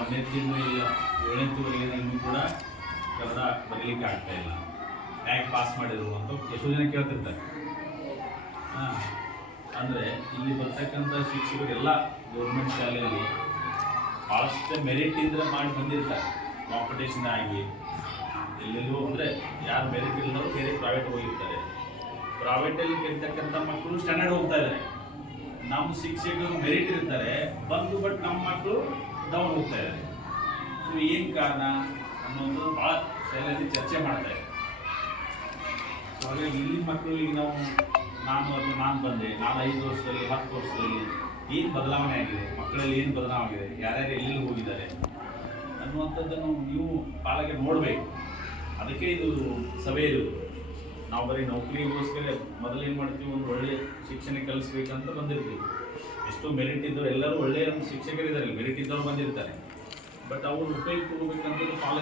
ಒಂದನೇದಿಂದ ಇಲ್ಲ ಏಳನೇವರೆಗೆ ಕೂಡ ಕನ್ನಡ ಬರೀಲಿಕ್ಕೆ ಆಗ್ತಾ ಇಲ್ಲ. ಯಾಕೆ ಪಾಸ್ ಮಾಡಿದ್ರು ಅಂತ ಎಷ್ಟೋ ಜನ ಕೇಳ್ತಿರ್ತಾರೆ. ಹಾಂ, ಅಂದರೆ ಇಲ್ಲಿ ಬರ್ತಕ್ಕಂಥ ಶಿಕ್ಷಕರೆಲ್ಲ ಗೌರ್ಮೆಂಟ್ ಶಾಲೆಯಲ್ಲಿ ಭಾಳಷ್ಟು ಮೆರಿಟಿಂದ ಮಾಡಿ ಬಂದಿರ್ತಾರೆ. ಕಾಂಪಿಟೇಷನ್ ಆಗಿ, ಎಲ್ಲೆಲ್ಲೂ ಅಂದರೆ ಯಾರು ಮೆರಿಟ್ ಇಲ್ಲದವರು ಬೇರೆ ಪ್ರೈವೇಟ್ ಹೋಗಿರ್ತಾರೆ. ಪ್ರೈವೇಟಲ್ಲಿ ಇರ್ತಕ್ಕಂಥ ಮಕ್ಕಳು ಸ್ಟ್ಯಾಂಡರ್ಡ್ ಹೋಗ್ತಾ ಇದ್ದಾರೆ ನಮ್ಮ ಶಿಕ್ಷಕರು ಮೆರಿಟ್ ಇರ್ತಾರೆ, ಬಂದು ಬಟ್ ನಮ್ಮ ಮಕ್ಕಳು ಡೌನ್ ಹೋಗ್ತಾ ಇದೆ ಸೊ, ಏನು ಕಾರಣ ಅನ್ನೋದು ಭಾಳ ಚರ್ಚೆ ಮಾಡ್ತಾ ಇದೆ ಸೊ ಹಾಗಾಗಿ ಇಲ್ಲಿ ಮಕ್ಕಳಿಗೆ ನಾವು, ನಾನು ಅಥವಾ ನಾನು ಬಂದೆ, ನಾನು ಐದು ವರ್ಷದಲ್ಲಿ, ಹತ್ತು ವರ್ಷದಲ್ಲಿ ಏನು ಬದಲಾವಣೆ ಆಗಿದೆ, ಮಕ್ಕಳಲ್ಲಿ ಏನು ಬದಲಾವಣೆ ಆಗಿದೆ, ಯಾರ್ಯಾರು ಎಲ್ಲಿ ಹೋಗಿದ್ದಾರೆ ಅನ್ನುವಂಥದ್ದನ್ನು ನೀವು ಪಾಲಕರು ನೋಡಬೇಕು. ಅದಕ್ಕೆ ಇದು ಸಭೆ ಇರೋದು ನಾವು ಬರೀ ನೌಕರಿಗೋಸ್ಕರ ಮೊದಲು ಏನು ಮಾಡ್ತೀವಿ, ಒಂದು ಒಳ್ಳೆಯ ಶಿಕ್ಷಣ ಕಲಿಸ್ಬೇಕಂತ ಬಂದಿರ್ತೀವಿ. ಎಷ್ಟು ಮೆರಿಟ್ ಇದ್ದವರು ಎಲ್ಲರೂ ಒಳ್ಳೆಯ ಶಿಕ್ಷಕರಿದ್ದಾರೆ ಮೆರಿಟ್ ಇದ್ದವ್ರು ಬಂದಿರ್ತಾರೆ. ಬಟ್ ಅವರು ಉಪಯೋಗ ತಗೋಬೇಕಂತ ಪಾಲಕ